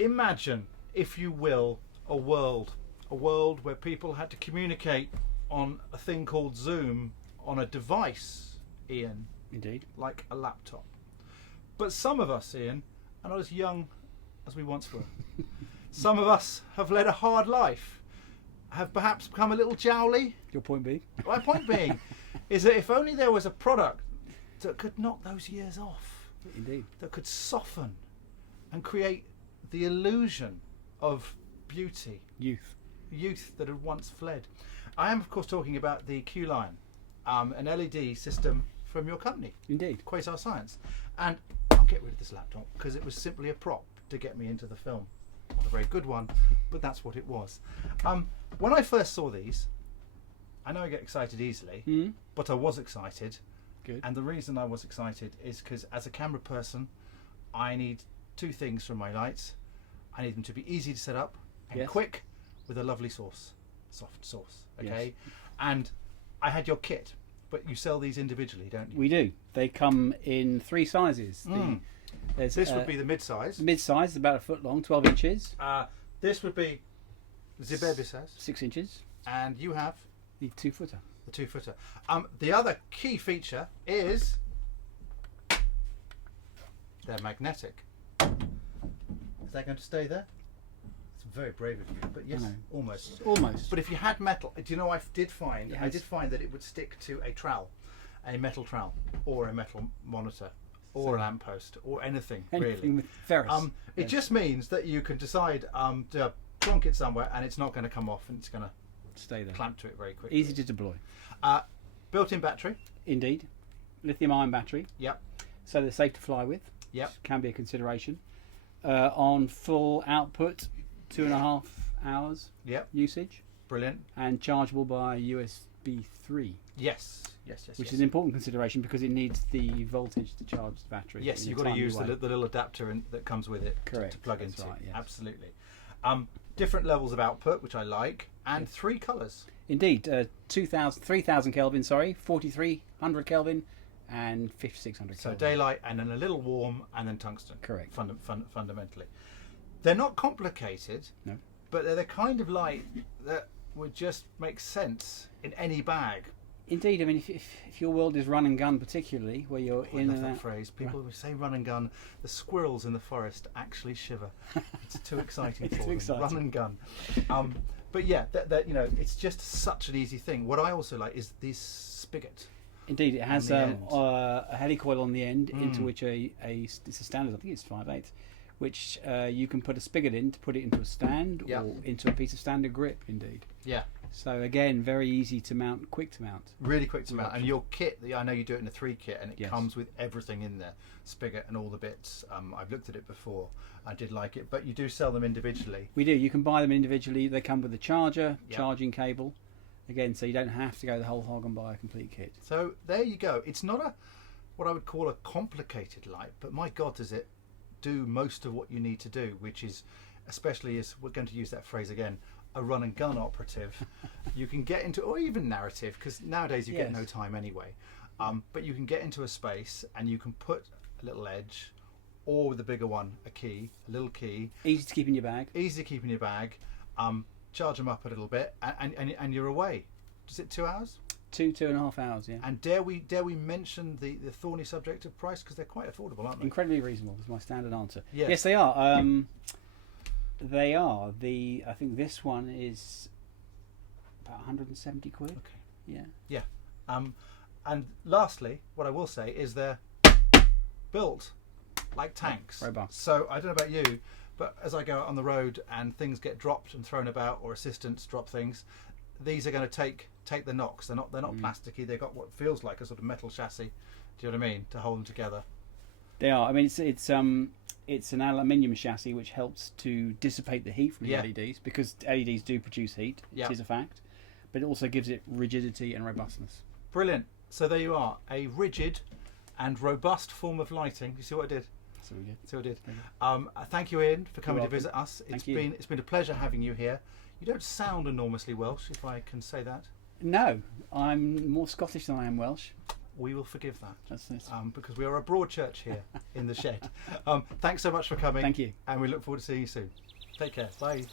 imagine, if you will, a world where people had to communicate on a thing called Zoom on a device, Ian. Indeed. Like a laptop. But some of us, Ian, are not as young as we once were. Some of us have led a hard life, have perhaps become a little jowly. Your point being? My point being is that if only there was a product that could knock those years off. Indeed. That could soften and create the illusion of beauty. Youth that had once fled. I am, of course, talking about the Q-Lion, an LED system from your company. Indeed. Quasar Science. And I'll get rid of this laptop because it was simply a prop to get me into the film. Not a very good one, but that's what it was. When I first saw these, I know I get excited easily, but I was excited. Good. And the reason I was excited is because as a camera person, I need two things from my lights. I need them to be easy to set up and quick with a lovely soft sauce. Okay? Yes. And I had your kit, but you sell these individually, don't you? We do. They come in 3 sizes. This would be the mid-size. Mid-size, about a foot long, 12 inches. This would be the baby size. 6 inches. And you have? The 2-footer. The 2-footer. The other key feature is they're magnetic. Is that going to stay there? It's very brave of you, but yes, almost. Almost. But if you had metal, do you know I did find that it would stick to a trowel, a metal trowel, or a metal monitor, or a lamppost, or anything really. With ferrous. It just means that you can decide to plonk it somewhere, and it's not going to come off, and it's going to stay there. Clamp to it very quickly. Easy to deploy. Built-in battery. Indeed. Lithium-ion battery. Yep. So they're safe to fly with. Yep. Can be a consideration. On full output, 2.5 hours usage. Brilliant. And chargeable by USB 3. Yes. Which is an important consideration because it needs the voltage to charge the battery. Yes, you've got to use the little adapter that comes with it to plug into. Right, yes. Absolutely. Different levels of output, which I like, and 3 colours. Indeed, 3,000 Kelvin, 4,300 Kelvin, and 5,600 Kelvin. So daylight, and then a little warm, and then tungsten. Correct. Fundamentally. They're not complicated, no, but they're the kind of light that would just make sense in any bag. Indeed, I mean, if your world is run and gun, particularly where you're I love that phrase. People who say run and gun, the squirrels in the forest actually shiver. It's too exciting for them. Exciting. Run and gun. But yeah, it's just such an easy thing. What I also like is this spigot. Indeed, it has a helicoil on the end into which it's a standard. I think it's 5/8, which you can put a spigot in to put it into a stand or into a piece of standard grip. Indeed. Yeah. So again, very easy to mount, quick to mount. Really quick to mount. And your kit, I know you do it in a 3 kit, and it comes with everything in there, spigot and all the bits. I've looked at it before. I did like it, but you do sell them individually. We do. You can buy them individually. They come with a charger, charging cable. Again, so you don't have to go the whole hog and buy a complete kit. So there you go. It's not what I would call a complicated light, but my God, does it do most of what you need to do, which is, especially as we're going to use that phrase again, a run and gun operative. You can get into, or even narrative, because nowadays you get no time anyway. But you can get into a space and you can put a little edge, or with the bigger one, a little key. Easy to keep in your bag. Easy to keep in your bag. Charge them up a little bit, and you're away. Is it 2 hours? 2.5 hours, yeah. And dare we mention the thorny subject of price, because they're quite affordable, aren't they? Incredibly reasonable is my standard answer. Yes, they are. They are. I think this one is about 170 quid. Okay. Yeah. Yeah. And lastly, what I will say is they're built like tanks. Robust. So I don't know about you, but as I go out on the road and things get dropped and thrown about, or assistants drop things, these are going to take the knocks. They're not plasticky. They've got what feels like a sort of metal chassis. Do you know what I mean? To hold them together. They are. I mean, it's an aluminium chassis which helps to dissipate the heat from the LEDs, because LEDs do produce heat, which is a fact. But it also gives it rigidity and robustness. Brilliant. So there you are, a rigid and robust form of lighting. You see what I did? So we did. So I did. Thank you, Ian, for coming to visit us. It's been a pleasure having you here. You don't sound enormously Welsh, if I can say that. No, I'm more Scottish than I am Welsh. we will forgive that. That's it. Because we are a broad church here in the shed. Thanks so much for coming. Thank you. And we look forward to seeing you soon. Take care. Bye.